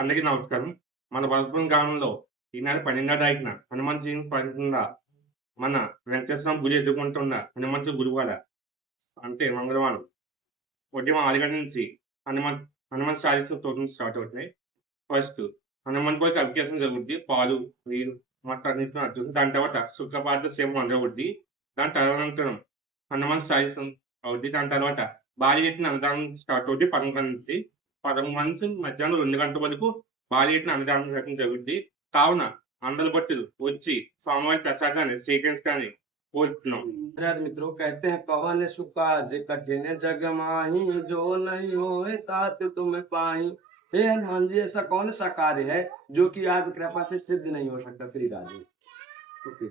అందరికీ నమస్కారం. మన వలసపల్లి గ్రామంలో ఈ నెల 12వ తారీఖున హనుమాన్ జయంతి పర్వదినంగా మన వెంకటేశ్వర స్వామి గుడి ఎదుర్కొంటున్న హనుమంతుడి గుడివాడ అంటే మంగళవారం ఉదయం 6 గంటల నుంచి హనుమంత్ హనుమాన్ చాలీసా ప్రోగ్రామ్స్ స్టార్ట్ అవుతున్నాయి. ఫస్ట్ హనుమంతుడికి అభిషేకం జరుగుద్ది. పాలు, నీరు మొత్తం అన్నిటితో అర్పిస్తుంది. దాని తర్వాత సుప్రభాత సేవ మొదలవుద్ది. దాని తదనంతరం హనుమాన్ చాలీసం అవుద్ది. దాని తర్వాత భారీ ఎత్తున అన్నదానం స్టార్ట్ అవుద్ది 11 గంటల నుంచి. 11 నుంచి మధ్యాహ్నం 2 గంటల వరకు భారీ ఎత్తున అన్నదానం చేయడం జరుగుద్ది. కావున అందరు భక్తులు వచ్చి స్వామివారి ప్రసాదాన్ని స్వీకరించడాన్ని కోరుతున్నాం. धन्यवाद मित्रों। कहते हैं पवन सुख काज कठिन जग माही, जो नहीं होए तात तुम पाही। हे हनुमान जी, ऐसा कौन सा कार्य है जो कि आपकी कृपा से सिद्ध नहीं हो सकता? श्री राधे। ओके।